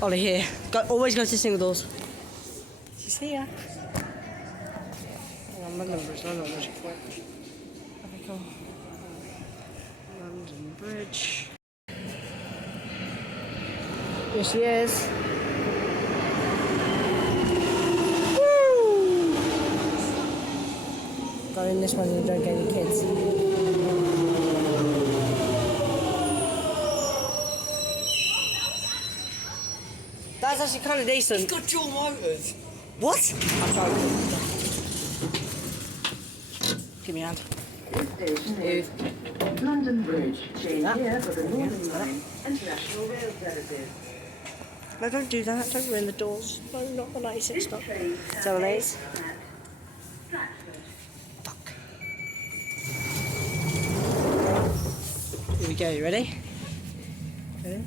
Ollie, here. Always go to single doors. She's here. London Bridge. Okay, cool. London Bridge. Here she is. Woo! Go in this one and don't get any kids. That's actually kind of decent. It's got dual motors. What? I'm joking. Give me a hand. This station is London Bridge. Change here for the Northern Line International Rail Services. No, don't do that. Don't ruin the doors. No, not the 96 stop. So late. Fuck. Here we go. You ready? Ready?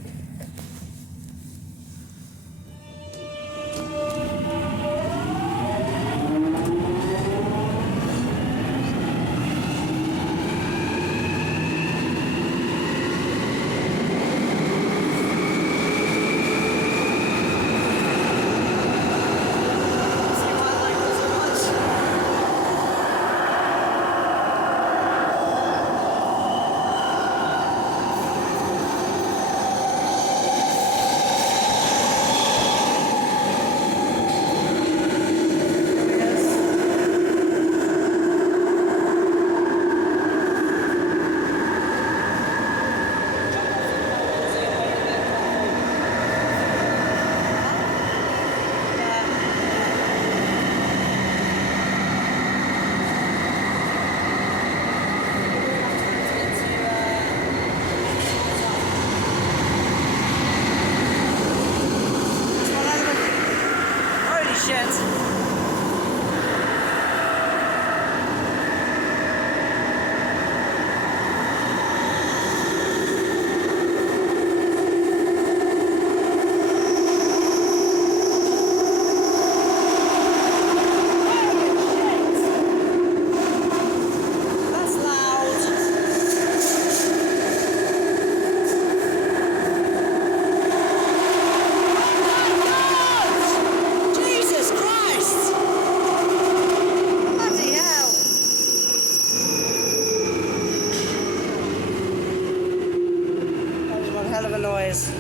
Hell of a noise.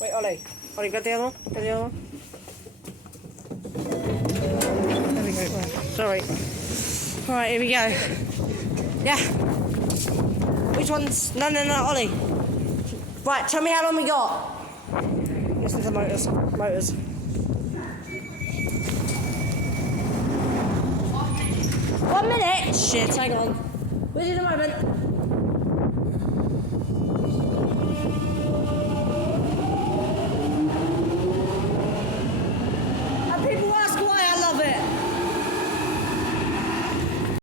Wait, Ollie. Ollie, got the other one? Got the other one? There we go. Sorry. Alright, here we go. Yeah. Which one's... No, Ollie. Right, tell me how long we got. Listen to the motors. Motors. 1 minute? Shit, hang on. We're in a moment.